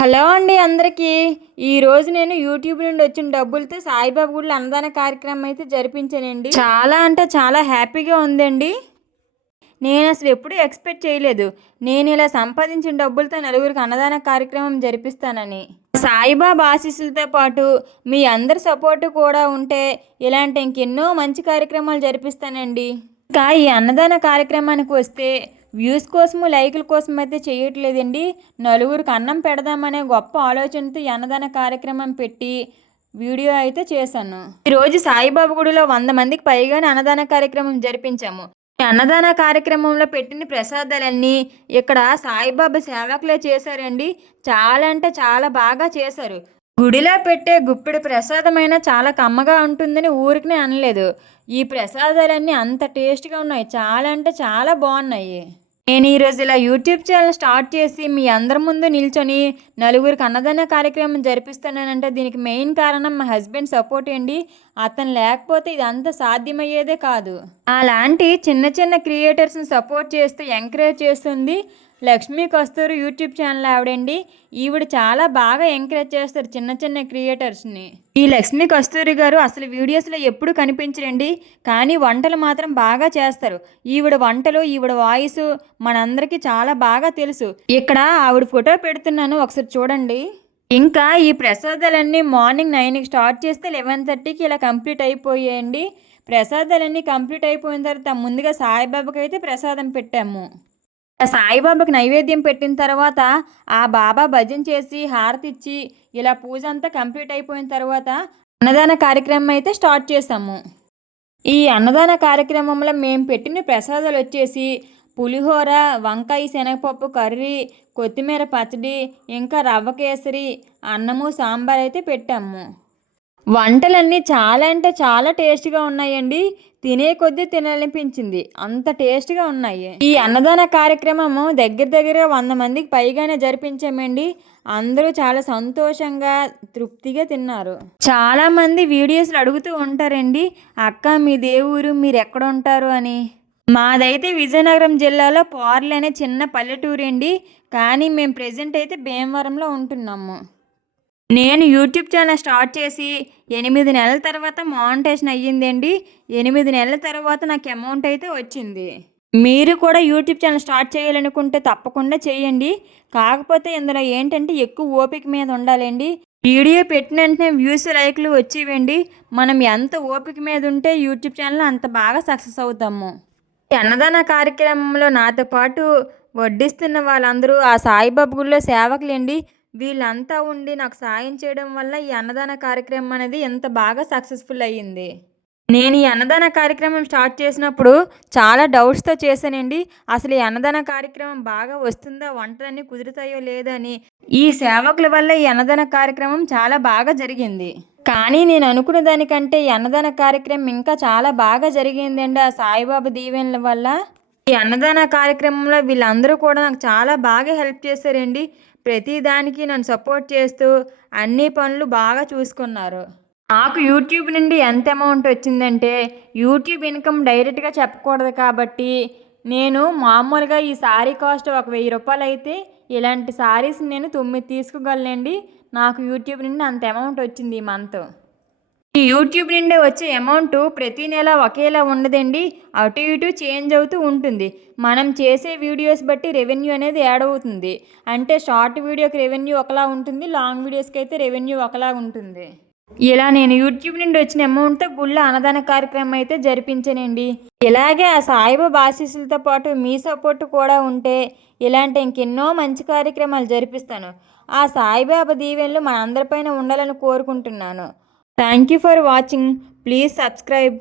Hello అండి అందరికీ. ఈరోజు నేను యూట్యూబ్ నుండి వచ్చిన డబ్బులతో సాయిబాబా గుడిలో అన్నదాన కార్యక్రమం అయితే జరిపించానండి. చాలా అంటే చాలా హ్యాపీగా ఉందండి. నేను అసలు ఎప్పుడూ ఎక్స్పెక్ట్ చేయలేదు నేను ఇలా సంపాదించిన డబ్బులతో నలుగురికి అన్నదాన కార్యక్రమం జరిపిస్తానని. సాయిబాబా ఆశీస్సులతో పాటు మీ అందరి సపోర్టు కూడా ఉంటే ఇలాంటి ఇంకెన్నో మంచి కార్యక్రమాలు జరిపిస్తానండి. ఇంకా ఈ అన్నదాన కార్యక్రమానికి వస్తే వ్యూస్ కోసము లైకుల కోసం అయితే చేయట్లేదండి. నలుగురికి అన్నం పెడదామనే గొప్ప ఆలోచనతో ఈ అన్నదాన కార్యక్రమం పెట్టి వీడియో అయితే చేశాను. ఈరోజు సాయిబాబా గుడిలో 100 మందికి పైగానే అన్నదాన కార్యక్రమం జరిపించాము. ఈ అన్నదాన కార్యక్రమంలో పెట్టిన ప్రసాదాలన్నీ ఇక్కడ సాయిబాబా సేవకులే చేశారండి. చాలా అంటే చాలా బాగా చేశారు. గుడిలో పెట్టే గుప్పెడు ప్రసాదమైనా చాలా కమ్మగా ఉంటుందని ఊరికనే అనలేదు. ఈ ప్రసాదాలన్నీ అంత టేస్ట్గా ఉన్నాయి. చాలా అంటే చాలా బాగున్నాయి. నేను ఈరోజు ఇలా యూట్యూబ్ ఛానల్ స్టార్ట్ చేసి మీ అందరి ముందు నిల్చొని నలుగురికి అన్నదాన కార్యక్రమం జరిపిస్తున్నానంటే దీనికి మెయిన్ కారణం మా హస్బెండ్ సపోర్ట్ అండి. అతను లేకపోతే ఇదంతా సాధ్యమయ్యేదే కాదు. అలాంటి చిన్న చిన్న క్రియేటర్స్ని సపోర్ట్ చేస్తూ ఎంకరేజ్ చేస్తుంది లక్ష్మీ కస్తూరి యూట్యూబ్ ఛానల్ ఆవిడండి. ఈవిడ చాలా బాగా ఎంకరేజ్ చేస్తారు చిన్న చిన్న క్రియేటర్స్ని. ఈ లక్ష్మీ కస్తూరి గారు అసలు వీడియోస్లో ఎప్పుడు కనిపించరండి, కానీ వంటలు మాత్రం బాగా చేస్తారు. ఈవిడ వంటలు, ఈవిడ వాయిస్ మనందరికీ చాలా బాగా తెలుసు. ఇక్కడ ఆవిడ ఫోటో పెడుతున్నాను, ఒకసారి చూడండి. ఇంకా ఈ ప్రసాదాలన్నీ మార్నింగ్ 9కి స్టార్ట్ చేస్తే 11:30కి ఇలా కంప్లీట్ అయిపోయాయండి. ప్రసాదాలన్నీ కంప్లీట్ అయిపోయిన తర్వాత ముందుగా సాయిబాబాకి అయితే ప్రసాదం పెట్టాము. సాయిబాబాకి నైవేద్యం పెట్టిన తర్వాత ఆ బాబా భజన చేసి హారతి ఇచ్చి ఇలా పూజ అంతా కంప్లీట్ అయిపోయిన తర్వాత అన్నదాన కార్యక్రమం అయితే స్టార్ట్ చేసాము. ఈ అన్నదాన కార్యక్రమంలో మేము పెట్టిన ప్రసాదాలు వచ్చేసి పులిహోర, వంకాయ శనగపప్పు కర్రీ, కొత్తిమీర పచ్చడి, ఇంకా రవ్వ కేసరి, అన్నము, సాంబార్ అయితే పెట్టాము. వంటలన్నీ చాలా అంటే చాలా టేస్ట్గా ఉన్నాయండి. తినే కొద్దీ తినాలనిపించింది, అంత టేస్ట్గా ఉన్నాయి. ఈ అన్నదాన కార్యక్రమము దగ్గర 100 మందికి పైగానే జరిపించామండి. అందరూ చాలా సంతోషంగా తృప్తిగా తిన్నారు. చాలామంది వీడియోస్లో అడుగుతూ ఉంటారండి, అక్క మీ దేవురు మీరు ఎక్కడ ఉంటారు అని. మాదైతే విజయనగరం జిల్లాలో పార్లు అనే చిన్న పల్లెటూరు అండి, కానీ మేము ప్రెజెంట్ అయితే భీమవరంలో ఉంటున్నాము. నేను యూట్యూబ్ ఛానల్ స్టార్ట్ చేసి 8 నెలల తర్వాత మానిటైజేషన్ అయ్యిందండి. 8 నెలల తర్వాత నాకు అమౌంట్ అయితే వచ్చింది. మీరు కూడా యూట్యూబ్ ఛానల్ స్టార్ట్ చేయాలనుకుంటే తప్పకుండా చేయండి. కాకపోతే ఇందులో ఏంటంటే ఎక్కువ ఓపిక మీద ఉండాలండి. వీడియో పెట్టిన వెంటనే వ్యూస్ లైక్లు వచ్చేవండి. మనం ఎంత ఓపిక మీద ఉంటే యూట్యూబ్ ఛానల్ అంత బాగా సక్సెస్ అవుతాము. ఈ అన్నదాన కార్యక్రమంలో నాతో పాటు వడ్డిస్తున్న వాళ్ళందరూ ఆ సాయిబాబా గుడిలో సేవకులండి. వీళ్ళంతా ఉండి నాకు సాయం చేయడం వల్ల ఈ అన్నదాన కార్యక్రమం అనేది ఎంత బాగా సక్సెస్ఫుల్ అయ్యింది. నేను ఈ అన్నదాన కార్యక్రమం స్టార్ట్ చేసినప్పుడు చాలా డౌట్స్తో చేశానండి. అసలు ఈ అన్నదాన కార్యక్రమం బాగా వస్తుందా, వంటలన్నీ కుదురుతాయో లేదని. ఈ సేవకుల వల్ల ఈ అన్నదాన కార్యక్రమం చాలా బాగా జరిగింది. కానీ నేను అనుకున్న దానికంటే ఈ అన్నదాన కార్యక్రమం ఇంకా చాలా బాగా జరిగిందండి ఆ సాయిబాబా దీవెనల వల్ల. ఈ అన్నదాన కార్యక్రమంలో వీళ్ళందరూ కూడా నాకు చాలా బాగా హెల్ప్ చేశారండి. ప్రతిదానికి నన్ను సపోర్ట్ చేస్తూ అన్ని పనులు బాగా చూసుకున్నారు. నాకు యూట్యూబ్ నుండి ఎంత అమౌంట్ వచ్చిందంటే యూట్యూబ్ ఇన్కమ్ డైరెక్ట్గా చెప్పకూడదు కాబట్టి నేను మామూలుగా ఈ శారీ కాస్ట్ ఒక 1000 రూపాయలు అయితే ఇలాంటి శారీస్ నేను 9 తీసుకోగలనండి. నాకు యూట్యూబ్ నుండి అంత అమౌంట్ వచ్చింది ఈ మంత్. ఈ యూట్యూబ్ నుండి వచ్చే అమౌంట్ ప్రతి నెల ఒకేలా ఉండదండి, అటు ఇటు చేంజ్ అవుతూ ఉంటుంది. మనం చేసే వీడియోస్ బట్టి రెవెన్యూ అనేది యాడ్ అవుతుంది. అంటే షార్ట్ వీడియోకి రెవెన్యూ ఒకలా ఉంటుంది, లాంగ్ వీడియోస్కి అయితే రెవెన్యూ ఒకలా ఉంటుంది. ఇలా నేను యూట్యూబ్ నుండి వచ్చిన అమౌంట్తో గుళ్ళో అన్నదాన కార్యక్రమం అయితే జరిపించానండి. ఇలాగే ఆ సాయిబాబా ఆశీస్సులతో పాటు మీ సపోర్ట్ కూడా ఉంటే ఇలాంటి ఇంకెన్నో మంచి కార్యక్రమాలు జరిపిస్తాను. ఆ సాయిబాబా దీవెనలు మన అందరిపైన ఉండాలని కోరుకుంటున్నాను. Thank you for watching. Please subscribe.